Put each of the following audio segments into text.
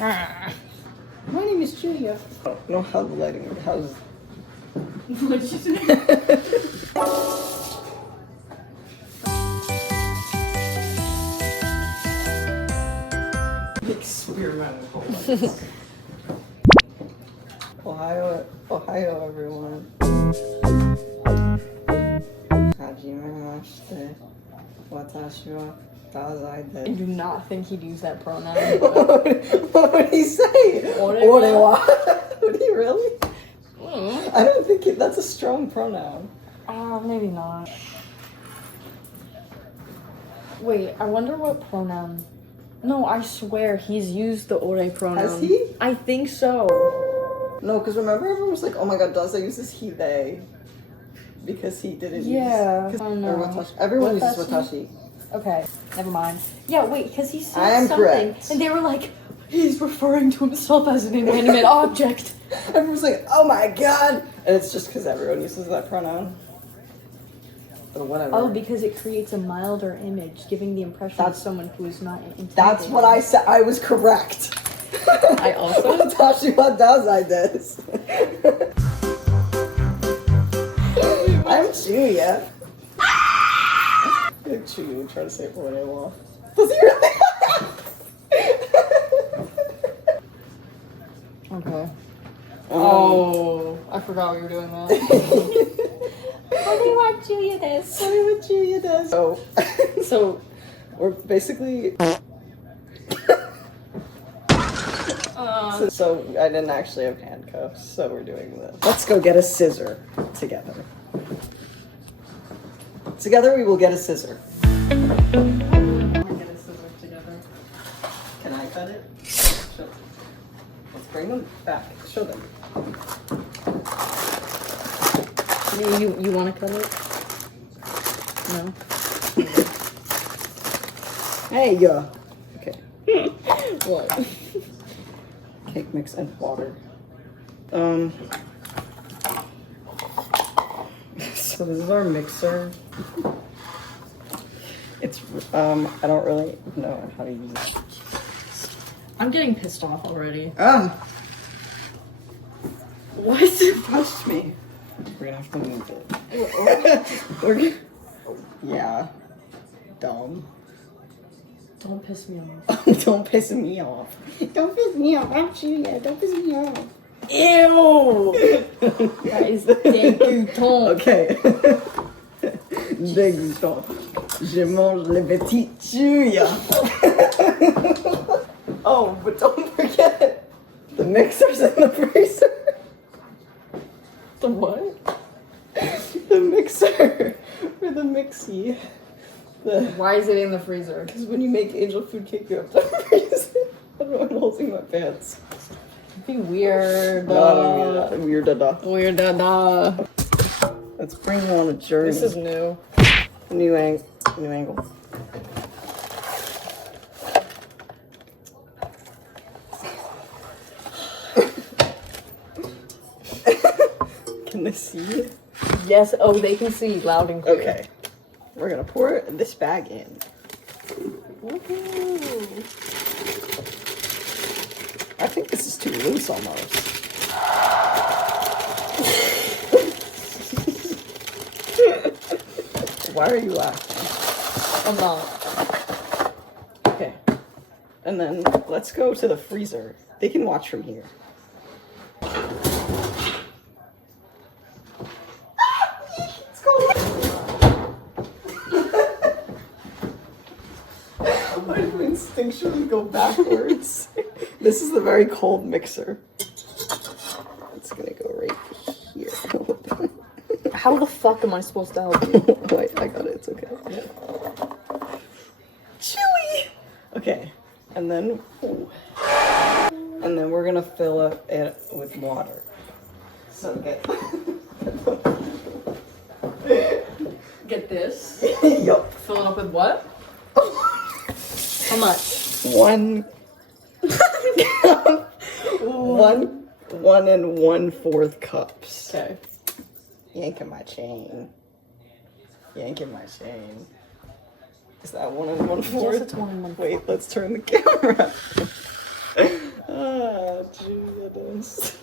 My name is Chuuya. Oh, no, how the lighting? How's? What's your name? Experimental. Ohio, everyone. Hajimemashite. Watashi wa Dazai I desu. do not think he'd use that pronoun. What would he say? Ore wa. Would he really? I don't think that's a strong pronoun. Maybe not. Wait, I wonder what pronoun. No, I swear he's used the ore pronoun. Has he? I think so. No, because remember everyone was like, oh my god, Dazai uses he, they. Because he didn't use... I know. Or watashi. Everyone uses watashi. Okay, never mind. Yeah, wait, because he said I am something, correct. and they were like, he's referring to himself as an inanimate object. Everyone's like, oh my god! And it's just because everyone uses that pronoun. But whatever. Oh, because it creates a milder image, giving the impression of someone who is not intimidated. That's what I said. I was correct. I also... Watashi wa Dazai desu. I'm Chuuya. Chuuya try to say it for what I want. Does he really? Okay. Oh, I forgot we were doing that. What do you want Chuuya this? What do you want Chuuya does? Oh. So, we're basically... So I didn't actually have handcuffs, so we're doing this. Let's go get a scissor together. Together we will get a scissor. We'll get a scissor together. Can I cut it? Show. Let's bring them back. Show them. You want to cut it? No? Hey, okay. What? Cake mix and water. So this is our mixer. It's I don't really know how to use it. I'm getting pissed off already. What? Touched me. We're gonna have to move it. We're gonna... Yeah. Dumb. Don't piss me off. Don't piss me off. Don't piss me off. I'm Chuuya. Don't piss me off. Ew! That is dégoûtant. Okay. Dégoûtant. Je mange le petit Chuuya. Oh, but don't forget, the mixer's in the freezer. The what? The mixer. For the mixie. Why is it in the freezer? Because when you make angel food cake, you have to freeze it. I don't know, I'm holding my pants. It'd be weird. No, I don't mean that. Weird dada. Weird dada. Let's bring you on a journey. This is new. New angle. Can they see? Yes. Oh, they can see loud and clear. Okay. We're gonna pour this bag in. Woohoo. I think this is too loose almost. Why are you laughing? I'm not. Okay. And then let's go to the freezer. They can watch from here. It's cold. Why do you instinctually go backwards? This is the very cold mixer. It's gonna go right here. How the fuck am I supposed to help you? Wait, I got it. It's okay. Chewy. Okay, and then we're gonna fill it with water. So Get this. Yup. Fill it up with what? How much? One 1 1/4 cups. Okay. Yanking my chain. Is that 1 1/4? Yes, it's 1 1/4. Wait, let's turn the camera. things.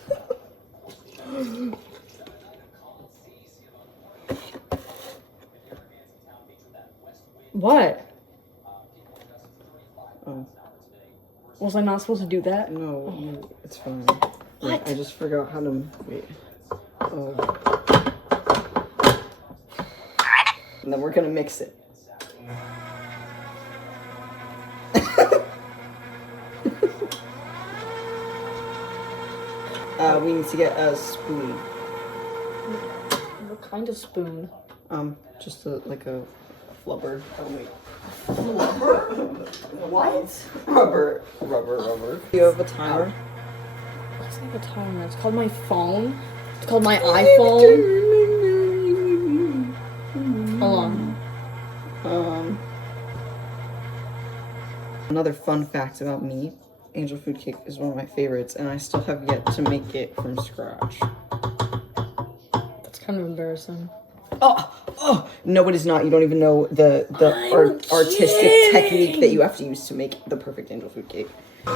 What? Oh. Was I not supposed to do that? No, it's fine. What? I just forgot how to wait. Oh. And then we're gonna mix it. We need to get a spoon. What kind of spoon? Just like a flubber. Oh wait. What? Rubber. Do you have a timer? It's like a timer. It's called my phone. It's called my iPhone. Hold on. Another fun fact about me, angel food cake is one of my favorites, and I still have yet to make it from scratch. That's kind of embarrassing. Oh, no, it is not. You don't even know the artistic technique that you have to use to make the perfect angel food cake. 5,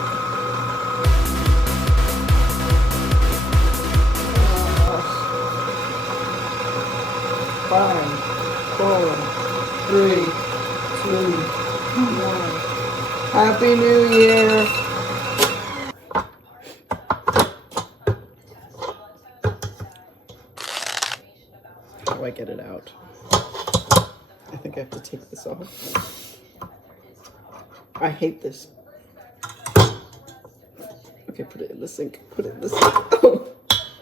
4, 3, 2, 1. Happy New Year! How do I get it out? I think I have to take this off. I hate this. Okay, put it in the sink. Put it in the sink. Oh.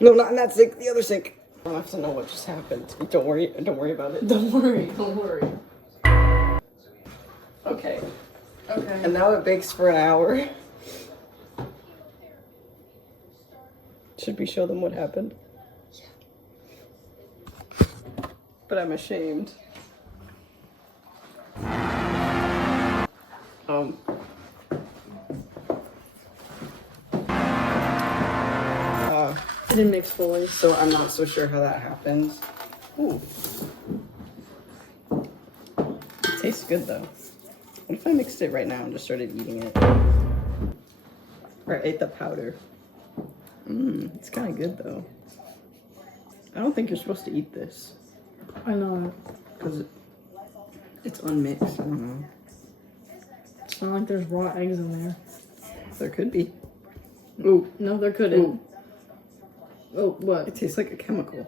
No, not in that sink. The other sink. I don't have to know what just happened. Don't worry about it. Don't worry. Okay. Okay. And now it bakes for an hour. Should we show them what happened? Yeah. But I'm ashamed. It didn't mix fully. So I'm not so sure how that happens. Ooh. It tastes good though. What if I mixed it right now and just started eating it? Or I ate the powder. It's kind of good though. I don't think you're supposed to eat this. I know. Because it's unmixed. I don't know. It's not like there's raw eggs in there. There could be. Ooh. No, there couldn't. Ooh. Oh, what? It tastes like a chemical.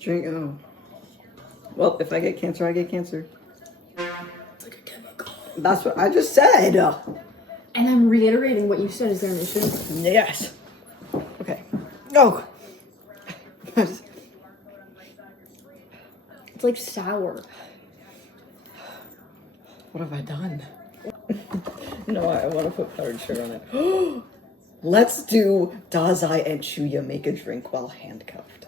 Drink. Oh. Well, if I get cancer, I get cancer. It's like a chemical. That's what I just said. And I'm reiterating what you said. Is there an issue? Yes. Okay. Go. It's like sour. What have I done? No, I want to put powdered sugar on it. Let's do Dazai and Chuuya make a drink while handcuffed.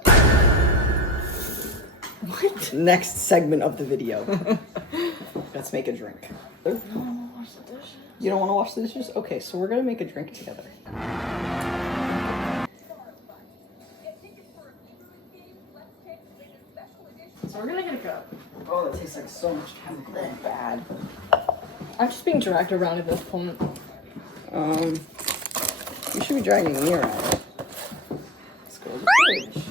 What? Next segment of the video. Let's make a drink. I don't want to wash the dishes. You don't want to wash the dishes? Okay, so we're gonna make a drink together. So we're gonna get a cup. Oh, that tastes like so much chemical and bad. I'm just being dragged around at this point. You should be dragging me around. Let's go to the fridge.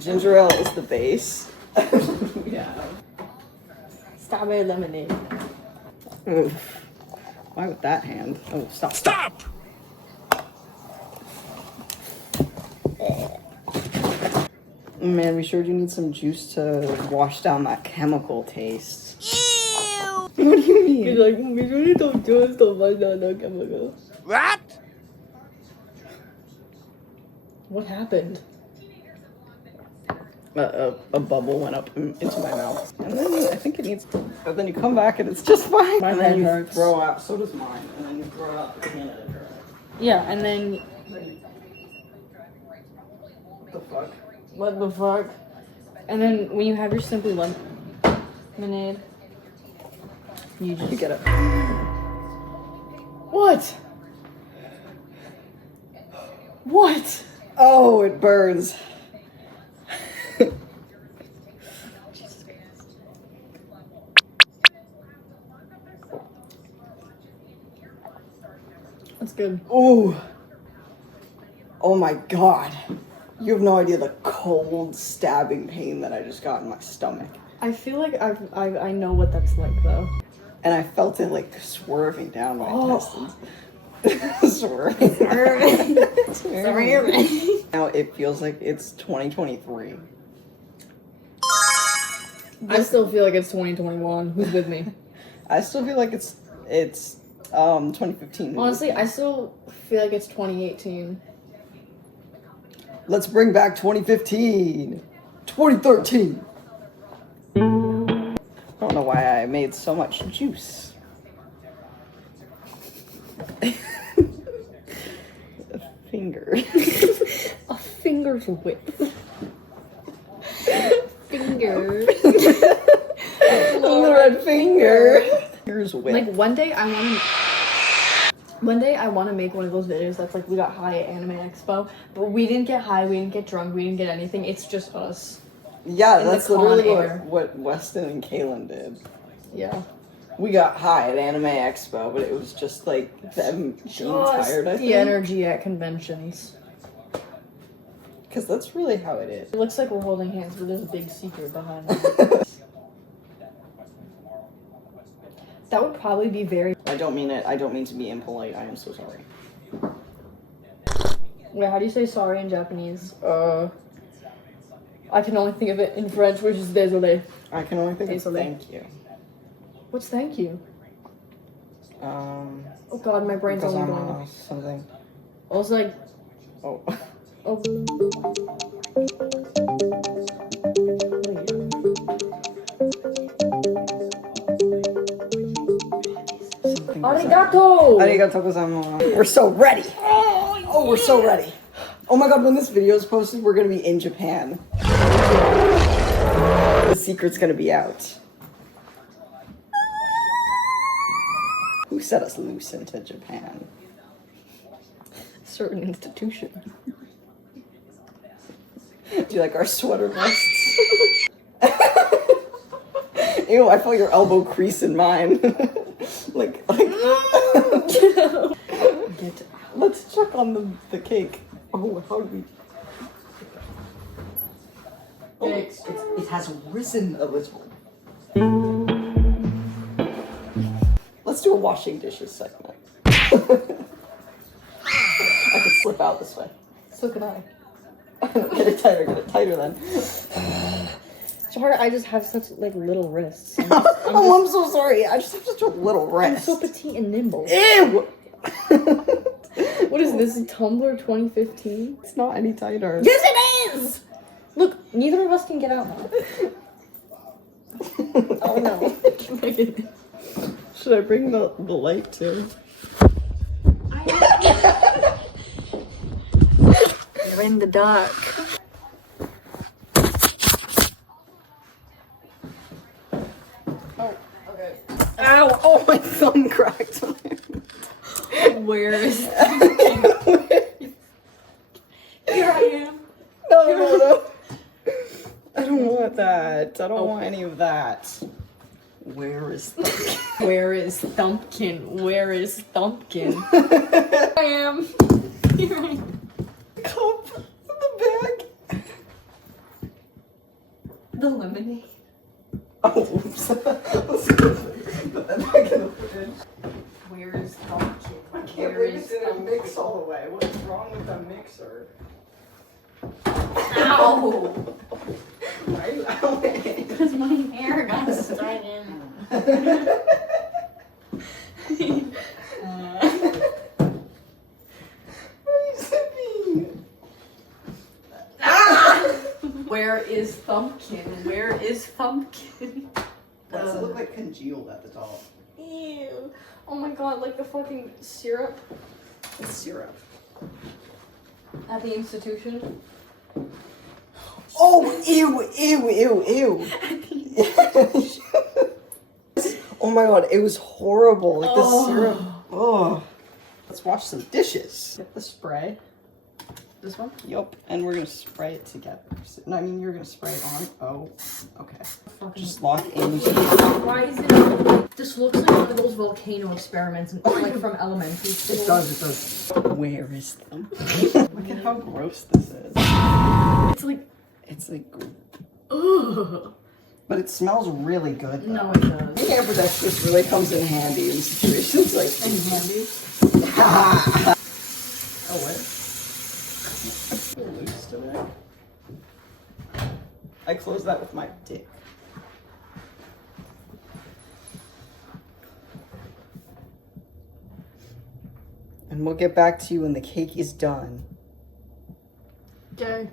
Ginger ale is the base. Yeah. Strawberry lemonade. Oof. Why with that hand? Oh, stop. Stop! Man, we sure do need some juice to wash down that chemical taste. Ew! What do you mean? He's like, we really don't do it so much on the chemical. What? What happened? A bubble went up into my mouth. And then I think it needs... But then you come back and it's just fine. My and then head you hurts. throw out... So does mine. And then you throw out the peanut butter. Yeah, and then... What the fuck? What the fuck? And then when you have your Simply Lemonade, you just... You get it. What? What? Oh, it burns. That's good. Ooh. Oh my god. You have no idea the cold stabbing pain that I just got in my stomach. I feel like I know what that's like though. And I felt it like swerving down my intestines. Swerving. Now it feels like it's 2023. I still feel like it's 2021. Who's with me? I still feel like it's 2015. Honestly, I still feel like it's 2018. Let's bring back 2015. 2013. I don't know why I made so much juice. A finger. A finger's width. Finger. The red finger. Here's width. Like one day I want to make one of those videos that's like we got high at Anime Expo, but we didn't get high, we didn't get drunk, we didn't get anything. It's just us. Yeah, in that's the literally calm air. what Weston and Kaylin did. Yeah. We got high at Anime Expo, but it was just like them being tired, I think. The energy at conventions. Because that's really how it is. It looks like we're holding hands, but there's a big secret behind it. That would probably be very... I don't mean it. I don't mean to be impolite. I am so sorry. Wait, how do you say sorry in Japanese? I can only think of it in French, which is désolé. I can only think of Désolé. thank you. What's thank you? Oh god, my brain's only going... Something. I was like... Oh. Oh. Arigato! Arigato gozaimasu. We're so ready. Oh, we're so ready. Oh my god, when this video is posted, we're gonna be in Japan. The secret's gonna be out. Who set us loose into Japan? Certain institution. Do you like our sweater vests? Ew, I felt your elbow crease in mine. like. Let's check on the cake. Oh, how do we? Oh, it has risen a little. Let's do a washing dishes segment. I could slip out this way. So could I. Get it tighter then. Sorry, I just have such like little wrists. I'm so sorry. I just have such a little I'm wrist. so petite and nimble. Ew! What is this, Tumblr 2015? It's not any tighter. Yes, it is! Look, neither of us can get out now. Oh no. Should I bring the light too? You're in the dark. Oh, okay. Ow! Oh, my thumb cracked. Where is Here I am. No. I don't want that. I don't want any of that. Where is Thumpkin? Where is Thumpkin? Where is Thumpkin? I am. Here I am. Cup in the bag. The lemonade. Oh, oops. Let's put that back in the fridge. Where is Thumpkin? I can't believe it didn't mix all the way. What's wrong with the mixer? Ow! Why are you owing? Because my hair got stuck in. Where is Thumpkin? Where is Thumpkin? Does it look like congealed at the top? Ew. Oh my god, like the fucking syrup It's syrup. at the institution. Oh, ew. Oh my god, it was horrible. Like the syrup. Oh. Let's wash some dishes. Get the spray. This one? Yup. And we're gonna spray it together. No, I mean, you're gonna spray it on. Oh, okay. Just lock into. Why is it? The This looks like one of those volcano experiments, like from elementary school. It does. Where is them? Look at how gross this is. It's like, Ugh. But it smells really good, though. no, it does. Ambidextrous really comes in handy in situations like And these. handy. Oh, what? I feel loose today. I close that with my dick. And we'll get back to you when the cake is done. Okay.